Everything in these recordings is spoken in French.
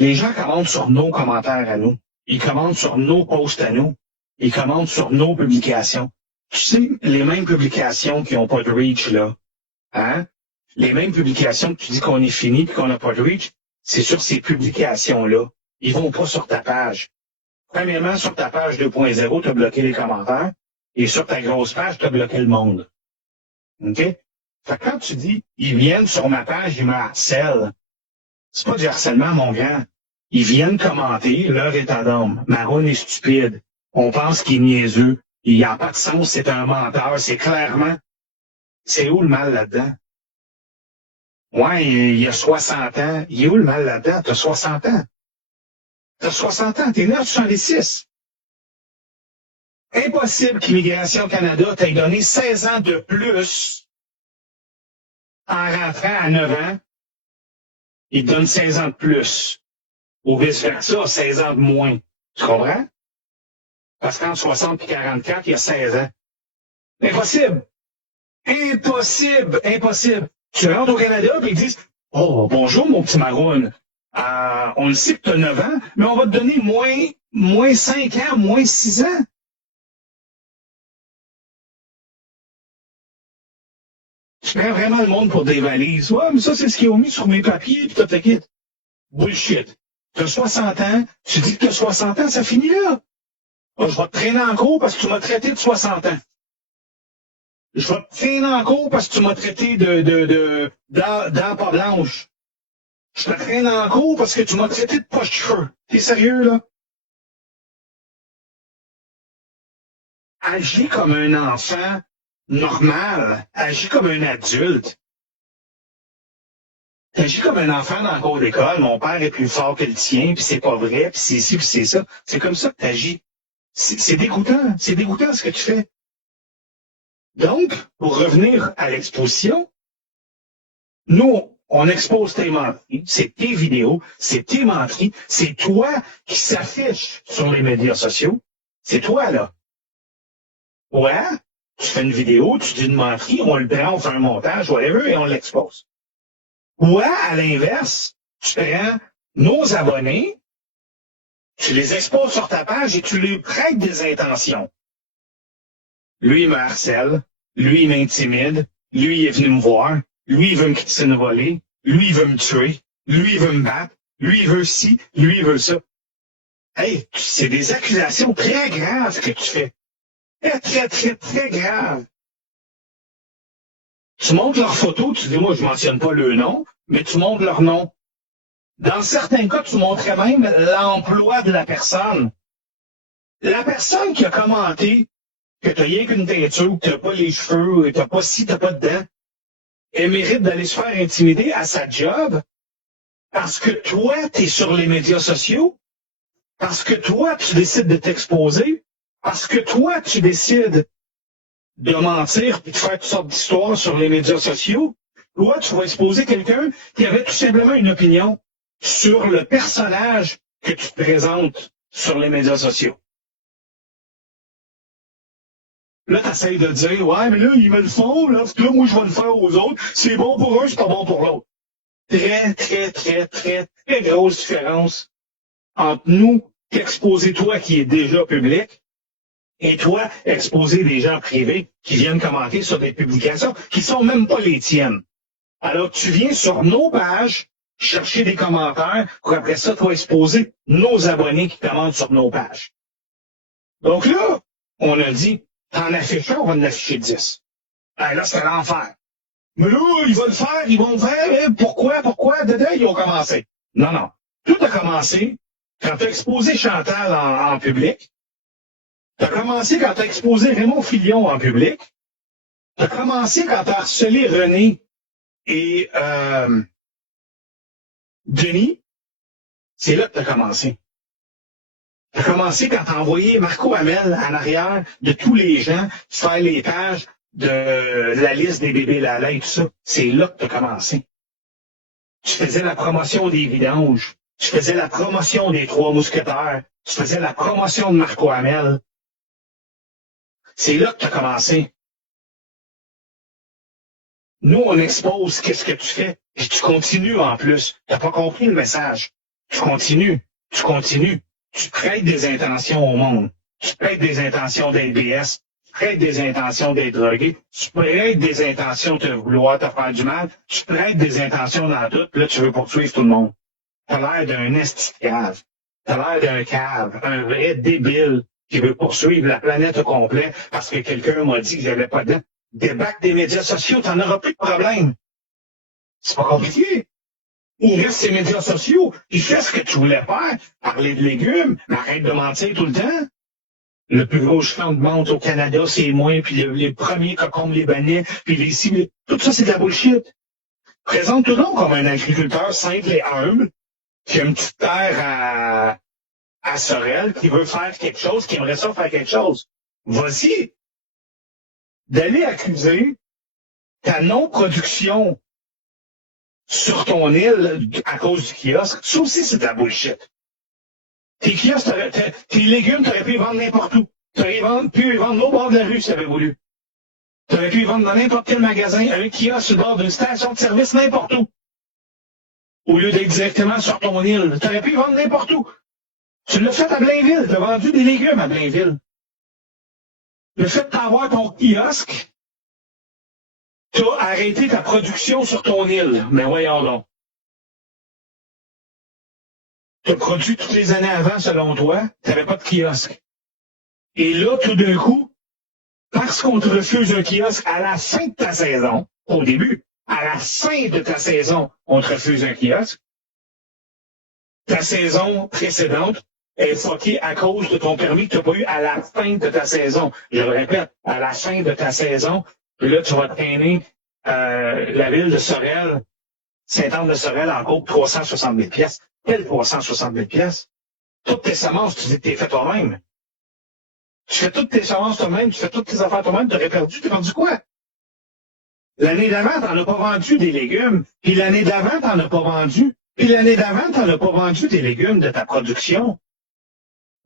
Les gens commentent sur nos commentaires à nous. Ils commentent sur nos posts à nous. Ils commentent sur nos publications. Tu sais, les mêmes publications qui n'ont pas de reach, là, hein? Les mêmes publications que tu dis qu'on est fini et qu'on n'a pas de reach, c'est sur ces publications-là. Ils vont pas sur ta page. Premièrement, sur ta page 2.0, tu as bloqué les commentaires. Et sur ta grosse page, tu as bloqué le monde. OK? Fait que quand tu dis, ils viennent sur ma page, ils me harcèlent, c'est pas du harcèlement, mon gars. Ils viennent commenter leur état d'âme. Maroon est stupide. On pense qu'il est niaiseux. Il n'y a pas de sens, c'est un menteur. C'est clairement... C'est où le mal là-dedans? Ouais, il y a 60 ans. Il est où le mal là-dedans? T'as 60 ans. T'as 60 ans, t'es né en 76. Impossible qu'Immigration Canada t'ait donné 16 ans de plus en rentrant à 9 ans. Il te donne 16 ans de plus. Ou vice-versa, 16 ans de moins. Tu comprends? Parce qu'entre 60 et 44, il y a 16 ans. Impossible! Impossible! Impossible! Tu rentres au Canada et ils disent « Oh, bonjour, mon petit Maroon. On le sait que tu as 9 ans, mais on va te donner moins 5 ans, moins 6 ans. » Tu prends vraiment le monde pour des valises. Ouais, mais ça, c'est ce qu'ils ont mis sur mes papiers, puis t'as ta quitte. Bullshit. T'as 60 ans, tu dis que t'as 60 ans, ça finit là. Oh, je vais te traîner en cours parce que tu m'as traité de 60 ans. Je vais te traîner en cours parce que tu m'as traité dents pas blanches. Je te traîne en cours parce que tu m'as traité de poche-cheveux. T'es sérieux, là? Agis comme un enfant normal. Agis comme un adulte. T'agis comme un enfant dans le cours d'école. Mon père est plus fort que le tien, puis c'est pas vrai, puis c'est ci, puis c'est ça. C'est comme ça que t'agis. C'est dégoûtant. C'est dégoûtant ce que tu fais. Donc, pour revenir à l'exposition, nous, on expose tes menteries, c'est tes vidéos, c'est tes menteries, c'est toi qui s'affiche sur les médias sociaux. C'est toi, là. Ouais, tu fais une vidéo, tu dis une menterie, on le prend, on fait un montage, whatever, et on l'expose. Ouais, à l'inverse, tu prends nos abonnés, tu les exposes sur ta page et tu lui prêtes des intentions. Lui, il me harcèle. Lui, il m'intimide. Lui, il est venu me voir. Lui, il veut me quitter une volée. Lui, il veut me tuer. Lui, il veut me battre. Lui, il veut ci. Lui, il veut ça. Hey, c'est des accusations très graves que tu fais. Très, très, très, très graves. Tu montres leurs photos, tu dis, moi, je mentionne pas le nom, mais tu montres leur nom. Dans certains cas, tu montrais même l'emploi de la personne. La personne qui a commenté que t'as rien qu'une teinture, que t'as pas les cheveux, t'as pas ci, t'as pas de dents, elle mérite d'aller se faire intimider à sa job parce que toi, t'es sur les médias sociaux, parce que toi, tu décides de t'exposer, parce que toi, tu décides de mentir et de faire toutes sortes d'histoires sur les médias sociaux. Toi, tu vas exposer quelqu'un qui avait tout simplement une opinion sur le personnage que tu te présentes sur les médias sociaux. Là, t'essayes de dire, ouais, mais là, ils me le font, là, parce que là, moi, je vais le faire aux autres. C'est bon pour eux, c'est pas bon pour l'autre. Très, très, très, très, très grosse différence entre nous, exposer toi qui est déjà public, et toi, exposer des gens privés qui viennent commenter sur des publications qui sont même pas les tiennes. Alors, tu viens sur nos pages chercher des commentaires pour après ça, toi, exposer nos abonnés qui commentent sur nos pages. Donc là, on a dit, t'en affiches un, on va en afficher 10. Ben là, c'est l'enfer. Mais là, ils vont le faire, ils vont le faire. Pourquoi? Dedans, ils ont commencé. Non, non. Tout a commencé quand tu as exposé Chantal en public. Tu as commencé quand tu as exposé Raymond Filion en public. Tu as commencé quand tu as harcelé René et Denis. C'est là que tu as commencé. Tu as commencé quand tu as envoyé Marco Hamel en arrière de tous les gens faire les pages de la liste des bébés Lala et tout ça. C'est là que tu as commencé. Tu faisais la promotion des vidanges. Tu faisais la promotion des Trois Mousquetaires. Tu faisais la promotion de Marco Hamel. C'est là que tu as commencé. Nous, on expose qu'est-ce que tu fais. Et tu continues en plus. Tu n'as pas compris le message. Tu continues, tu prêtes des intentions au monde, tu prêtes des intentions d'être BS, tu prêtes des intentions d'être drogué, tu prêtes des intentions de vouloir te faire du mal, tu prêtes des intentions dans tout, puis là tu veux poursuivre tout le monde. T'as l'air d'un esti de cave, t'as l'air d'un cave, un vrai débile qui veut poursuivre la planète au complet parce que quelqu'un m'a dit que j'avais pas de dents. Débarque des médias sociaux, t'en auras plus de problème. C'est pas compliqué. Ouvre ces médias sociaux, puis fais ce que tu voulais faire, parler de légumes, mais arrête de mentir tout le temps. Le plus gros champ de menthe au Canada, c'est moi, puis les premiers cocombes libanais, puis les cibles. Tout ça, c'est de la bullshit. Présente-toi donc comme un agriculteur simple et humble, qui a une petite terre à Sorel, qui veut faire quelque chose, qui aimerait ça faire quelque chose. Vas-y. D'aller accuser ta non-production sur ton île à cause du kiosque, ça aussi, c'est de la bullshit. Tes kiosques, tes légumes, t'aurais pu les vendre n'importe où. T'aurais pu les vendre au bord de la rue si t'avais voulu. T'aurais pu les vendre dans n'importe quel magasin, un kiosque sur le bord d'une station de service n'importe où. Au lieu d'être directement sur ton île. T'aurais pu les vendre n'importe où. Tu l'as fait à Blainville. T'as vendu des légumes à Blainville. Le fait d'avoir ton kiosque, t'as arrêté ta production sur ton île. Mais voyons donc. Tu as produit toutes les années avant, selon toi, tu n'avais pas de kiosque. Et là, tout d'un coup, parce qu'on te refuse un kiosque à la fin de ta saison, au début, à la fin de ta saison, on te refuse un kiosque, ta saison précédente est fuckée à cause de ton permis que tu n'as pas eu à la fin de ta saison. Je le répète, à la fin de ta saison, puis là, tu vas traîner la ville de Sorel, Sainte-Anne-de-Sorel, en gros, 360 000 pièces. Quelle 360 000 pièces? Toutes tes semences, tu dis que t'es fait toi-même. Tu fais toutes tes semences toi-même, tu fais toutes tes affaires toi-même, t'aurais perdu, t'as vendu quoi? L'année d'avant, t'en as pas vendu des légumes, puis l'année d'avant, t'en as pas vendu, puis l'année d'avant, t'en as pas vendu des légumes de ta production.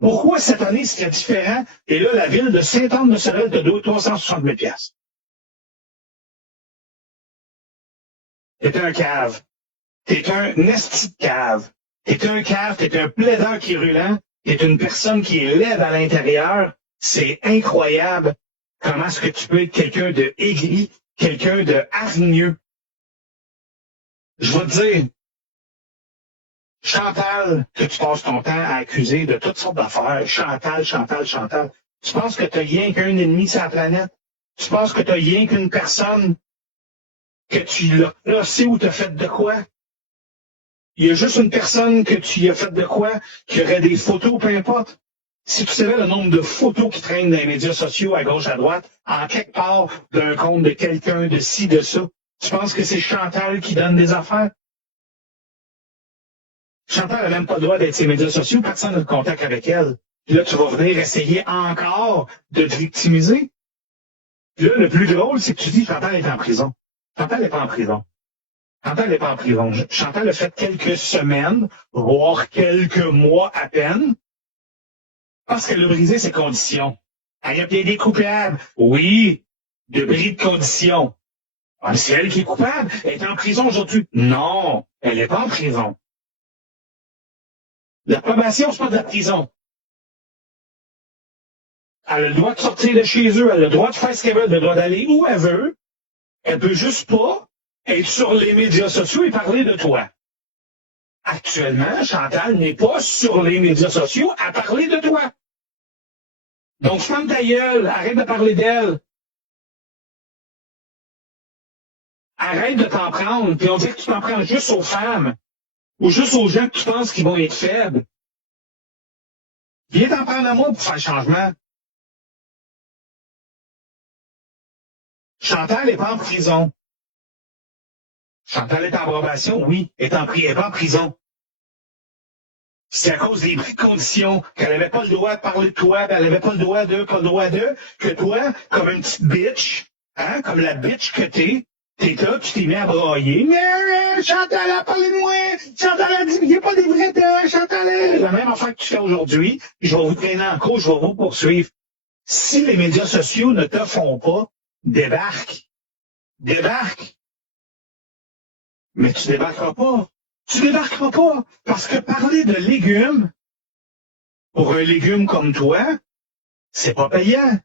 Pourquoi cette année, c'était différent? Et là, la ville de Sainte-Anne-de-Sorel te doit 360 000 pièces. T'es un cave. T'es un esti de cave. T'es un cave, t'es un plaideur qui est roulant, t'es une personne qui est laide à l'intérieur. C'est incroyable comment est-ce que tu peux être quelqu'un de aigri, quelqu'un de hargneux. Je vais te dire, Chantal, que tu passes ton temps à accuser de toutes sortes d'affaires, Chantal, tu penses que t'as rien qu'un ennemi sur la planète? Tu penses que t'as rien qu'une personne que tu l'as placé ou t'as fait de quoi? Il y a juste une personne que tu y as fait de quoi, qui aurait des photos, peu importe. Si tu savais le nombre de photos qui traînent dans les médias sociaux à gauche, à droite, en quelque part d'un compte de quelqu'un, de ci, de ça, tu penses que c'est Chantal qui donne des affaires? Chantal n'a même pas le droit d'être sur les médias sociaux, personne n'a de contact avec elle. Puis là, tu vas venir essayer encore de te victimiser. Puis là, le plus drôle, c'est que tu dis Chantal est en prison. Chantal n'est pas en prison. Chantal n'est pas en prison. Chantal a fait quelques semaines, voire quelques mois à peine, parce qu'elle a brisé ses conditions. Elle a plaidé coupable. Oui, de bris de conditions. Ah, c'est elle qui est coupable. Elle est en prison aujourd'hui. Non, elle n'est pas en prison. La probation, c'est pas de la prison. Elle a le droit de sortir de chez eux, elle a le droit de faire ce qu'elle veut, elle a le droit d'aller où elle veut. Elle peut juste pas être sur les médias sociaux et parler de toi. Actuellement, Chantal n'est pas sur les médias sociaux à parler de toi. Donc, ferme ta gueule, arrête de parler d'elle. Arrête de t'en prendre, puis on dit que tu t'en prends juste aux femmes, ou juste aux gens que tu penses qu'ils vont être faibles. Viens t'en prendre à moi pour faire le changement. Chantal n'est pas en prison. Chantal est en probation, oui, elle est pas en prison. C'est à cause des bris de conditions qu'elle n'avait pas le droit de parler de toi, elle n'avait pas le droit que toi, comme une petite bitch, hein, comme la bitch que t'es là, tu t'es mis à brailler. Mais Chantal a parlé de moi, Chantal a dit qu'il n'y a pas des vrais temps, Chantal est... La même affaire que tu fais aujourd'hui, je vais vous traîner en cours, je vais vous poursuivre. Si les médias sociaux ne te font pas, débarque. Mais tu débarqueras pas. Tu débarqueras pas. Parce que parler de légumes, pour un légume comme toi, c'est pas payant.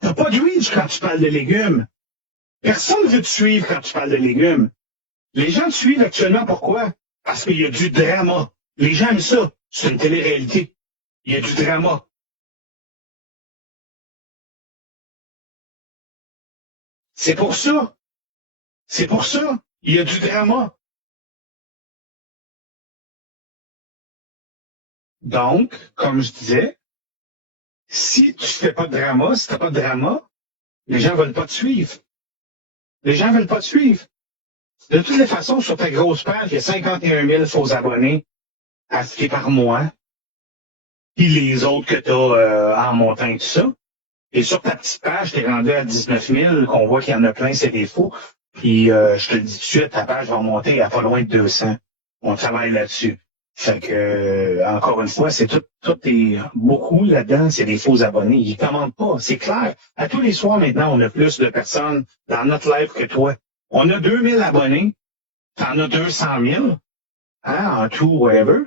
T'as pas de reach quand tu parles de légumes. Personne ne veut te suivre quand tu parles de légumes. Les gens te suivent actuellement pourquoi? Parce qu'il y a du drama. Les gens aiment ça. C'est une télé-réalité. Il y a du drama. C'est pour ça. C'est pour ça. Il y a du drama. Donc, comme je disais, si tu fais pas de drama, si t'as pas de drama, les gens veulent pas te suivre. Les gens veulent pas te suivre. De toutes les façons, sur ta grosse page, il y a 51 000 faux abonnés achetés par mois. Puis les autres que tu as en montant et tout ça. Et sur ta petite page, tu es rendu à 19 000, qu'on voit qu'il y en a plein, c'est des faux. Puis je te le dis tout de suite, ta page va monter à pas loin de 200. On travaille là-dessus. Fait que, encore une fois, c'est tout est beaucoup là-dedans, c'est des faux abonnés. Ils commandent pas, c'est clair. À tous les soirs maintenant, on a plus de personnes dans notre live que toi. On a 2000 abonnés, t'en as 200 000, hein, en tout, whatever.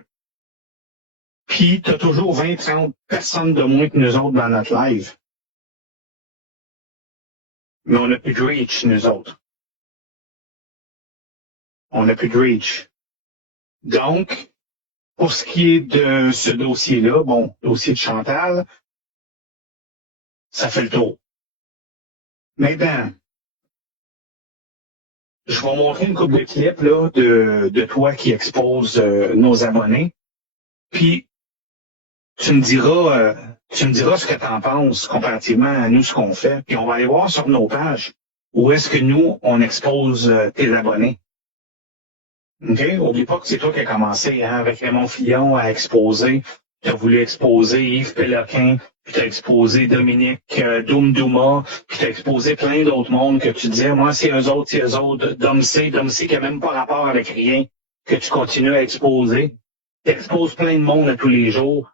Puis t'as toujours 20-30 personnes de moins que nous autres dans notre live. Mais on n'a plus de reach, nous autres. On n'a plus de reach. Donc, pour ce qui est de ce dossier-là, bon, dossier de Chantal, ça fait le tour. Maintenant, je vais montrer une couple de clips là, de toi qui expose nos abonnés. Puis, tu me diras ce que tu en penses comparativement à nous, ce qu'on fait. Puis, on va aller voir sur nos pages où est-ce que nous, on expose tes abonnés. OK? Oublie pas que c'est toi qui as commencé hein, avec Raymond Fillon à exposer. Tu as voulu exposer Yves Péloquin, puis tu as exposé Dominique Doum-Douma, puis tu as exposé plein d'autres mondes que tu disais, moi, c'est eux autres, Dom C qui n'a même pas rapport avec rien, que tu continues à exposer. Tu exposes plein de monde à tous les jours.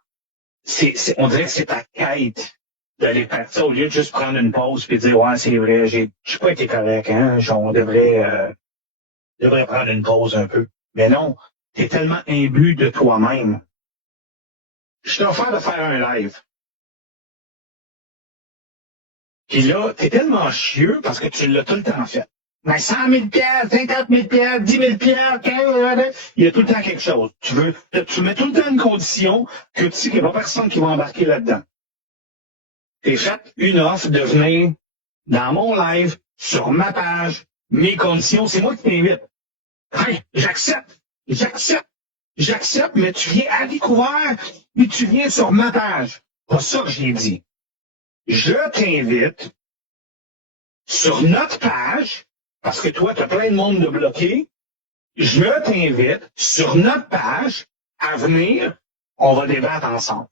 On dirait que c'est ta quête d'aller faire ça au lieu de juste prendre une pause puis dire, ouais, c'est vrai, j'ai pas été correct, hein, on devrait prendre une pause un peu. Mais non, tu es tellement imbu de toi-même. Je t'ai offert de faire un live. Puis là, t'es tellement chieux parce que tu l'as tout le temps fait. Mais 100 000 50 000 10 000 il y a tout le temps quelque chose. Tu mets tout le temps une condition que tu sais qu'il n'y a pas personne qui va embarquer là-dedans. T'es fait une offre de venir dans mon live, sur ma page, mes conditions, c'est moi qui t'invite. Hey, j'accepte, mais tu viens à découvert, puis tu viens sur ma page. Pas ça que j'ai dit. Je t'invite sur notre page, parce que toi, tu as plein de monde de bloqué. Je t'invite sur notre page à venir, on va débattre ensemble.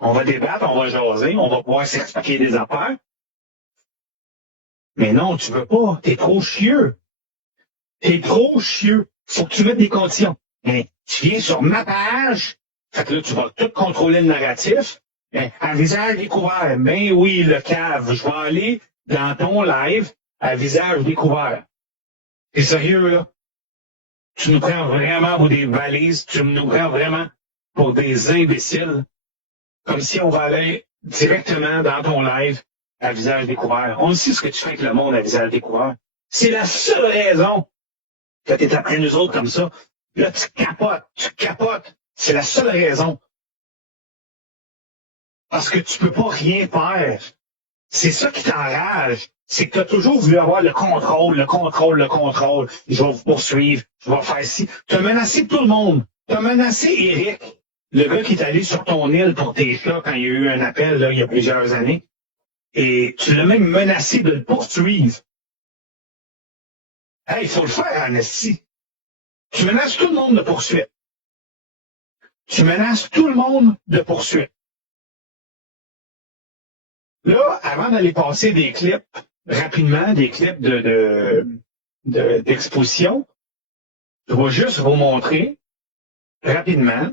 On va débattre, on va jaser, on va pouvoir s'expliquer des affaires. Mais non, tu veux pas, t'es trop chieux. Faut que tu mettes des conditions. Mais tu viens sur ma page, fait que là, tu vas tout contrôler le narratif. Mais à visage découvert, ben oui, le cave, je vais aller dans ton live à visage découvert. T'es sérieux, là? Tu nous prends vraiment pour des valises, tu nous prends vraiment pour des imbéciles. Comme si on va aller directement dans ton live à visage découvert. On sait ce que tu fais avec le monde à visage découvert. C'est la seule raison que t'es après nous autres comme ça. Là, tu capotes. C'est la seule raison. Parce que tu peux pas rien faire. C'est ça qui t'enrage. C'est que tu as toujours voulu avoir le contrôle. Je vais vous poursuivre. Je vais faire ci. Tu as menacé tout le monde. Tu as menacé Eric, le gars qui est allé sur ton île pour tes chats quand il y a eu un appel là, il y a plusieurs années. Et tu l'as même menacé de le poursuivre. Hey, il faut le faire, Anastie. Tu menaces tout le monde de poursuite. Là, avant d'aller passer des clips, rapidement, des clips d'exposition, je vais juste vous montrer, rapidement,